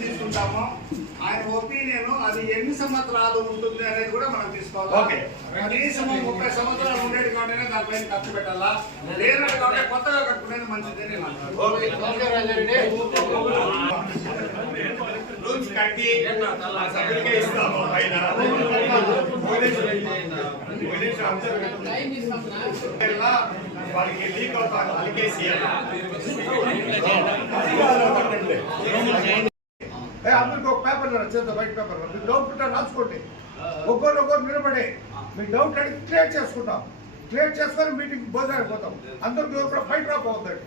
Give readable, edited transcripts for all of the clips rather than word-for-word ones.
తీసుకుంటాము. ఆయన ఒపీనియన్ అది ఎన్ని సంవత్సరాలు ఉంటుంది అనేది కూడా మనం తీసుకోవాలి. కనీసం 30 సంవత్సరాలు ఉండేది కాబట్టి దానిపైన ఖర్చు పెట్టాలా, లేనట్టు కాబట్టి కొత్తగా కట్టుకునేది మంచిదని రూల్స్ కట్టి సభ్యులకే ఇస్తాము. పైన వాళ్ళకి లీక్ అవుతాను అలికేసి అందరికి ఒక పేపర్ చేద్దాం, వైట్ పేపర్. మీకు డౌట్ ఉంటే రాసుకోండి, ఒక్కొక్కరు నిలబడి మీ డౌట్ అడిగి క్లియర్ చేసుకుంటాం. క్లియర్ చేసుకొని మీటింగ్ భోజనానికి పోతాం. అందరికి కూడా బయట రాకపోతుందండి.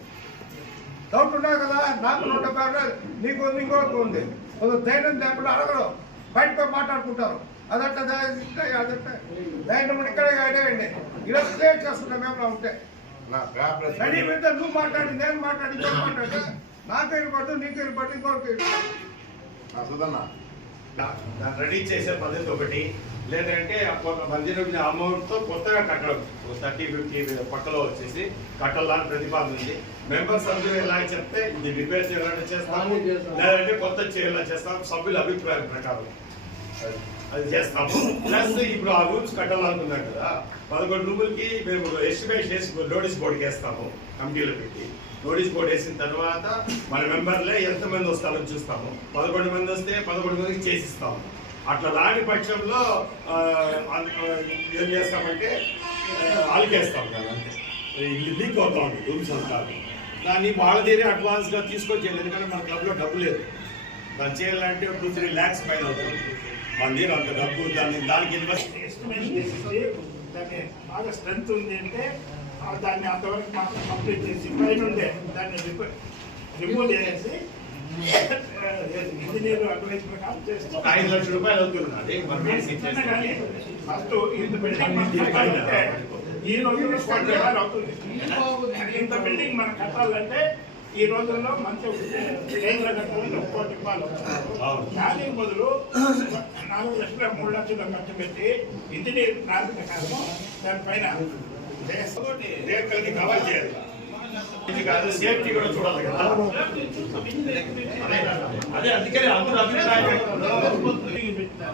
డౌట్ ఉన్నాయి కదా, నాకు 150 నీకు ఇంకొక ఉంది, కొంచెం ధైర్యం లేకుండా అడగడం, బయట మాట్లాడుకుంటారు. అదంటే అదంటే ధైర్యం ఇక్కడే అడగండి. ఇలా క్లియర్ చేసుకుంటాం. మేము ఉంటే రెడీ మీద నువ్వు మాట్లాడి నేను మాట్లాడి ఇంకొక మాట్లాడితే నాకు వెళ్ళిపడదు, నీకు వెళ్ళిపడదు, ఇంకొకరికి రెడీ చేసే పద్ధతి ఒకటి. లేదంటే మంది అమౌంట్తో కొత్తగా కట్టడం 30-50 పక్కలో వచ్చేసి కట్టాలని ప్రతిపాదన ఉంది. మెంబర్స్ అందరూ ఎలా చెప్తే ఇది రిపేర్ చేయాలంటే చేస్తాము, లేదంటే కొత్త చేయాలని చేస్తాము. సభ్యుల అభిప్రాయం ప్రకారం అది చేస్తాము. ప్లస్ ఇప్పుడు ఆ రూమ్స్ కట్టాలనుకున్నాం కదా, 11 రూములకి మేము ఎస్టిమేట్ చేసి నోటీస్ బోర్డుకి వేస్తాము. కమిటీలో పెట్టి నోటీస్ బోర్డు వేసిన తర్వాత మన మెంబర్లే ఎంతమంది వస్తారో చూస్తాము. 11 మంది వస్తే 11 మందికి చేసిస్తాము. అట్లా రాని పక్షంలో ఏం చేస్తామంటే ఆల్కేస్తాం కదా, అంటే లీక్ అవుతా ఉంది రూమ్స్ అంతా. దాన్ని వాళ్ళ తీరే అడ్వాన్స్గా తీసుకొని చేయలేదు, ఎందుకంటే మన క్లబ్లో డబ్బు లేదు. దాన్ని చేయాలంటే 2-3 lakhs పైన అవుతుంది. మన దగ్గర అంత డబ్బు దానికి ఎస్టిమేషన్ దాన్ని బాగా స్ట్రెంత్ ఉంది అంటే దాన్ని అంతవరకు మాత్రం కంప్లీట్ చేసి పైన ఉండే దాన్ని రిమూవ్ చేసి ఇంజనీర్ అడ్వైజ్ ప్రకారం చేస్తాం. 5 లక్షల రూపాయలు అవుతుంది. ఫస్ట్ ఇంత బిల్డింగ్ ఈ రోజుల్లో 1 రూపాయలు అవుతుంది. ఇంత బిల్డింగ్ మనం కట్టాలంటే ఈ రోజుల్లో మంచి కేంద్ర కట్టాలంటే 1 కోటి రూపాయలు అవుతుంది. దానికి బదులు 4 లక్షల 3 లక్షలు ఖర్చు పెట్టి ఇంజనీర్ ప్లాన్ ప్రకారం దానిపైన రేట్లకి కవర్ చేయాలి. ఇది కాదు, సేఫ్టీ కూడా చూడాలి కదా. అదే అందుకని అందరూ అభిప్రాయం పెట్టాను.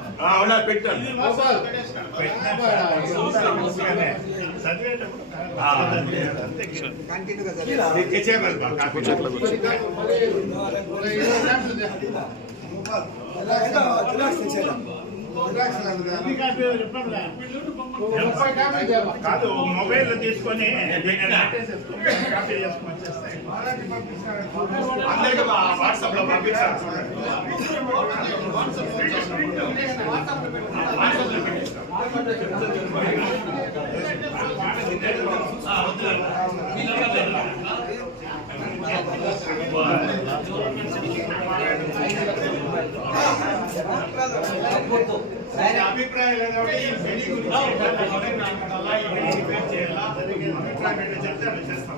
కాదు, మొబైల్ తీసుకొని అందరికీ వాట్సాప్ లో పంపిస్తారు. అభిప్రాయం చెప్తే చేస్తాం.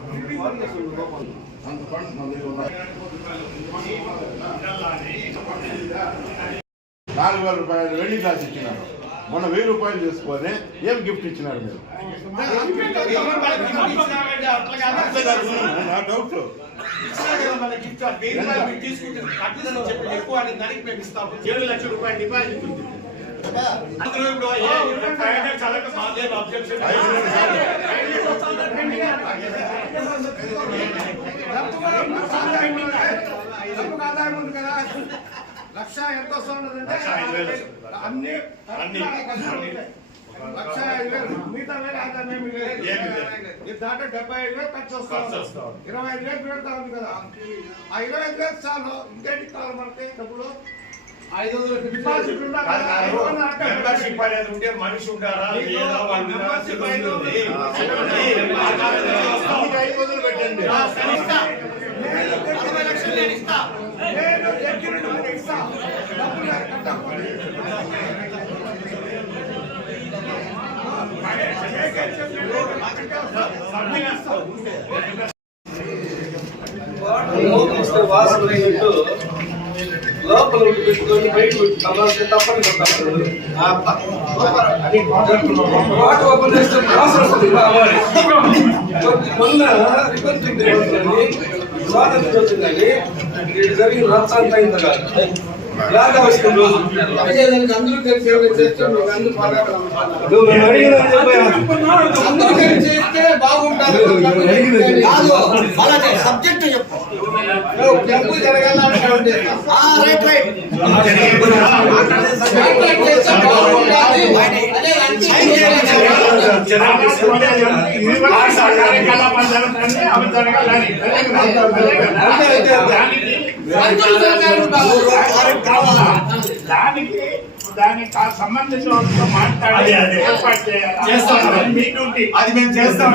4,000 రూపాయలు వెడ్డింగ్ క్లాస్ ఇచ్చినారు. మొన్న 1000 రూపాయలు చేసుకొని ఏం గిఫ్ట్ ఇచ్చినారు మీరు? డౌట్ ఎక్కువ 7 లక్షల రూపాయలు డిపాజిట్ ఉంది. ఆదాయం ఉంది కదా, 1,00,000 ఎంత వస్తుందంటే అన్ని 1,05,000. మిగతా వేరే ఆదాయం ఏమి లేదు. దాంట్లో 75,000 ఖర్చు వస్తుంది. 25,000 పెడతా ఉంది కదా, ఆ 25,000 చాలు. ఇంకేంటి కావాలి మనకి డబ్బులు? 500 డిపాజిట్ మెంబర్షిప్ అనేది ఉంటే మనిషి ఉంటారా లేదా? పెట్టండి. Hello. లోపల పెట్టుకొని బయట పెట్టుకోవాలి తప్పని కొట్టాలి. వాటి ఓపెన్ చేస్తే అవసరం వస్తుంది. మొన్న రిపబ్లిక్ డే వచ్చిందని స్వాతంత్రం వచ్చిందని ఇది జరిగిన రచ్చంతా ఇంత కాదు. ఇలాగా వస్తుంది రోజు. అందరూ కలిసి చేస్తే మీకు అందరూ నువ్వు నన్ను అడిగినని చెప్పాను. అందరూ కలిసి చేస్తే బాగుంటారు. సబ్జెక్ట్ చెప్పు. క్లబ్ జరగాలంటే రైట్ రైట్ చేస్తే బాగుంటుంది. అదే కార్యకలాపాలు జరుగుతాయి, అవి జరగాలని దానికి దానికి సంబంధించిన మాట్లాడి ఏర్పాటు చేయాలి. మీ డ్యూటీ అది మేము చేస్తాం.